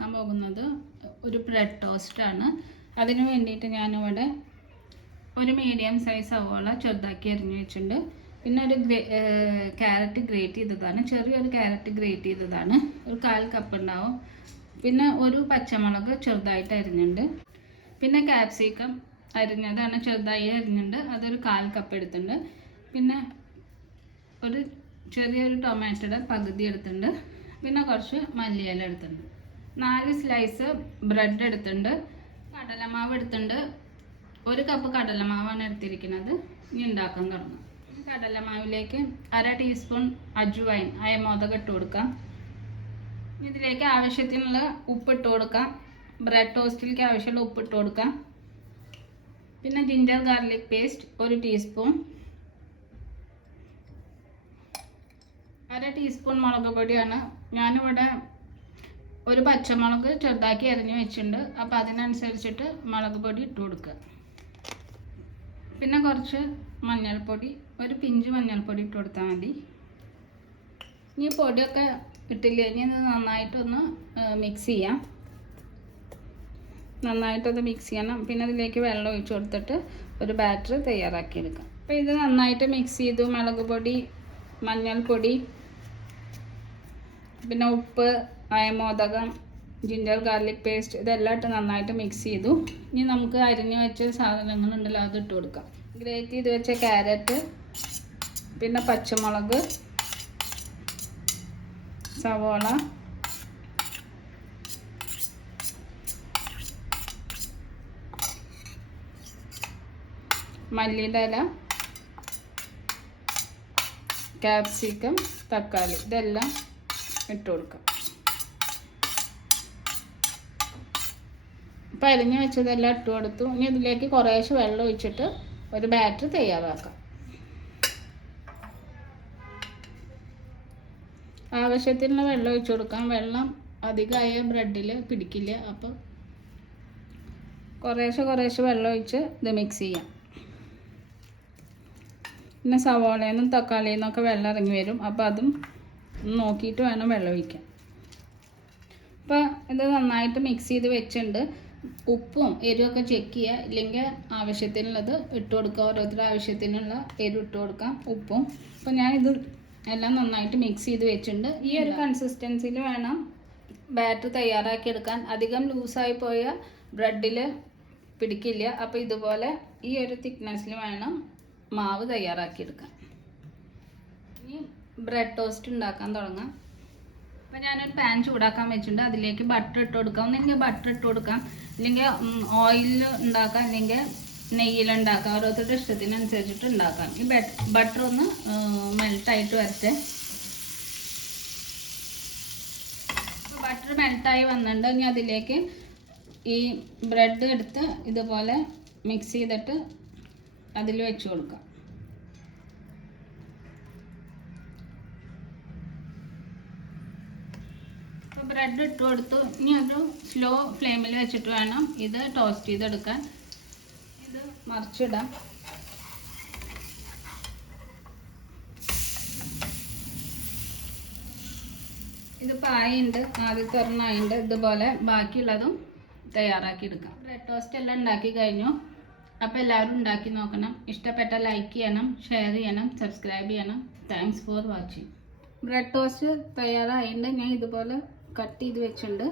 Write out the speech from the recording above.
ഉണ്ടാക്കാൻ പോകുന്നത് ഒരു ബ്രെഡ് ടോസ്റ്റ് ആണ്. അതിന് വേണ്ടിയിട്ട് ഞാനിവിടെ ഒരു മീഡിയം സൈസ് സവോള ചെറുതാക്കി അരിഞ്ഞു വെച്ചിട്ടുണ്ട്. പിന്നെ ഒരു ക്യാരറ്റ് ഗ്രേറ്റ് ചെയ്തതാണ്. ചെറിയൊരു ക്യാരറ്റ് ഗ്രേറ്റ് ചെയ്തതാണ്. ഒരു കാൽ കപ്പ് ഉണ്ടാവും. പിന്നെ ഒരു പച്ചമുളക് ചെറുതായിട്ട് അരിഞ്ഞിട്ടുണ്ട്. പിന്നെ ക്യാപ്സിക്കം അരിഞ്ഞതാണ്. ചെറുതായി അരിഞ്ഞിട്ടുണ്ട്. അതൊരു കാൽ കപ്പ് എടുത്തിട്ടുണ്ട്. പിന്നെ ഒരു ചെറിയൊരു ടൊമാറ്റോയുടെ പകുതി എടുത്തിട്ടുണ്ട്. പിന്നെ കുറച്ച് മല്ലിയില എടുത്തിട്ടുണ്ട്. നാല് സ്ലൈസ് ബ്രെഡ് എടുത്തിട്ടുണ്ട്. കടലമാവ് എടുത്തിട്ടുണ്ട്. ഒരു കപ്പ് കടലമാവാണ് എടുത്തിരിക്കുന്നത്. ഇനി ഉണ്ടാക്കാൻ തുടങ്ങാം. കടലമാവിലേക്ക് അര ടീസ്പൂൺ അജുവൈൻ അയമോദകം ഇട്ട് കൊടുക്കാം. ഇതിലേക്ക് ആവശ്യത്തിനുള്ള ഉപ്പ് ഇട്ട് കൊടുക്കാം. ബ്രെഡ് ടോസ്റ്റിലേക്ക് ആവശ്യമുള്ള ഉപ്പ് ഇട്ട് കൊടുക്കാം. പിന്നെ ജിഞ്ചർ ഗാർലിക് പേസ്റ്റ് ഒരു ടീസ്പൂൺ അര ടീസ്പൂൺ മുളക് പൊടിയാണ്. ഞാനിവിടെ ഒരു പച്ചമുളക് ചെറുതാക്കി അരിഞ്ഞ് വെച്ചിട്ടുണ്ട്. അപ്പോൾ അതിനനുസരിച്ചിട്ട് മുളക് പൊടി ഇട്ട് കൊടുക്കുക. പിന്നെ കുറച്ച് മഞ്ഞൾപ്പൊടി ഒരു പിഞ്ച് മഞ്ഞൾപ്പൊടി ഇട്ട് കൊടുത്താൽ മതി. ഇനി പൊടിയൊക്കെ ഇട്ടില്ല ഇനി ഇത് നന്നായിട്ടൊന്ന് മിക്സ് ചെയ്യാം. നന്നായിട്ടത് മിക്സ് ചെയ്യണം. പിന്നെ അതിലേക്ക് വെള്ളം ഒഴിച്ച് കൊടുത്തിട്ട് ഒരു ബാറ്റർ തയ്യാറാക്കിയെടുക്കാം അപ്പോൾ ഇത് നന്നായിട്ട് മിക്സ് ചെയ്തു. മുളക് പൊടി മഞ്ഞൾപ്പൊടി പിന്നെ ഉപ്പ് അയമോദകം ജിഞ്ചർ ഗാർലിക് പേസ്റ്റ് ഇതെല്ലാം ഇട്ട് നന്നായിട്ട് മിക്സ് ചെയ്തു. ഇനി നമുക്ക് അരിഞ്ഞു വെച്ച സാധനങ്ങളുണ്ടല്ലോ അത് ഇട്ട് കൊടുക്കാം. ഗ്രേറ്റ് ചെയ്ത് വെച്ച ക്യാരറ്റ് പിന്നെ പച്ചമുളക് സവോള മല്ലിയുടെ ക്യാപ്സിക്കം തക്കാളി ഇതെല്ലാം ഇട്ട് കൊടുക്കാം. ഇപ്പം അരിഞ്ഞ് വെച്ചതെല്ലാം ഇട്ട് കൊടുത്തു. ഇനി ഇതിലേക്ക് കുറേശ്ശെ വെള്ളം ഒഴിച്ചിട്ട് ഒരു ബാറ്റർ തയ്യാറാക്കാം. ആവശ്യത്തിനുള്ള വെള്ളം ഒഴിച്ചു കൊടുക്കാം. വെള്ളം അധികമായ ബ്രെഡിൽ പിടിക്കില്ല. അപ്പോൾ കുറേശ്ശെ കുറേശ്ശെ വെള്ളം ഒഴിച്ച് ഇത് മിക്സ് ചെയ്യാം. പിന്നെ സവാളയിൽ നിന്നും തക്കാളിയിൽ നിന്നൊക്കെ വെള്ളം ഇറങ്ങി വരും. അപ്പോൾ അതും നോക്കിയിട്ട് വേണം വെള്ളം ഒഴിക്കാൻ. അപ്പോൾ ഇത് നന്നായിട്ട് മിക്സ് ചെയ്ത് വെച്ചിട്ടുണ്ട്. ഉപ്പും എരിവൊക്കെ ചെക്ക് ചെയ്യുക ഇല്ലെങ്കിൽ ആവശ്യത്തിനുള്ളത് ഇട്ട് കൊടുക്കുക. ഓരോരുത്തരുടെ ആവശ്യത്തിനുള്ള എരിവ് ഇട്ട് കൊടുക്കാം. ഉപ്പും. അപ്പോൾ ഞാൻ ഇത് എല്ലാം നന്നായിട്ട് മിക്സ് ചെയ്ത് വെച്ചിട്ടുണ്ട്. ഈ ഒരു കൺസിസ്റ്റൻസിയിൽ വേണം ബാറ്റർ തയ്യാറാക്കി എടുക്കാൻ. അധികം ലൂസായി പോയ ബ്രെഡിൽ പിടിക്കില്ല. അപ്പോൾ ഇതുപോലെ ഈ ഒരു തിക്നെസ്സിൽ വേണം മാവ് തയ്യാറാക്കിയെടുക്കാൻ ഇനി ബ്രെഡ് ടോസ്റ്റ് ഉണ്ടാക്കാൻ തുടങ്ങാം. അപ്പോൾ ഞാനൊരു പാൻ ചൂടാക്കാൻ വെച്ചിട്ടുണ്ട്. അതിലേക്ക് ബട്ടർ ഇട്ട് കൊടുക്കാം. ഒന്നെങ്കിൽ ബട്ടർ ഇട്ട് കൊടുക്കാം. അല്ലെങ്കിൽ ഓയിലിൽ ഉണ്ടാക്കാം. അല്ലെങ്കിൽ നെയ്യിൽ ഉണ്ടാക്കാം. ഓരോരുത്തരുടെ ഇഷ്ടത്തിനനുസരിച്ചിട്ട് ഉണ്ടാക്കാം. ഈ ബട്ടർ ഒന്ന് മെൽട്ടായിട്ട് വരട്ടെ. ബട്ടർ മെൽട്ടായി വന്നിട്ടുണ്ട്. ഇനി അതിലേക്ക് ഈ ബ്രെഡ് എടുത്ത് ഇതുപോലെ മിക്സ് ചെയ്തിട്ട് അതിൽ വെച്ച് കൊടുക്കാം. അപ്പോൾ ബ്രെഡ് ഇട്ട് കൊടുത്തു. ഇനി ഒരു സ്ലോ ഫ്ലെയിമിൽ വെച്ചിട്ട് വേണം ഇത് ടോസ്റ്റ് ചെയ്തെടുക്കാൻ. ഇത് മറിച്ചിടാം. ഇത് പായുണ്ട് ആദ്യത്തെ ഒരെണ്ണമായിണ്ട് ഇതുപോലെ ബാക്കിയുള്ളതും തയ്യാറാക്കി എടുക്കാം. ബ്രെഡ് ടോസ്റ്റ് എല്ലാം ഉണ്ടാക്കി കഴിഞ്ഞു. അപ്പോൾ എല്ലാവരും ഉണ്ടാക്കി നോക്കണം. ഇഷ്ടപ്പെട്ട ലൈക്ക് ചെയ്യണം ഷെയർ ചെയ്യണം സബ്സ്ക്രൈബ് ചെയ്യണം. Thanks for watching bread toast തയ്യാറായിട്ടുണ്ട് ഞാൻ ഇതുപോലെ കട്ട് ചെയ്ത് വെച്ചിട്ടുണ്ട്.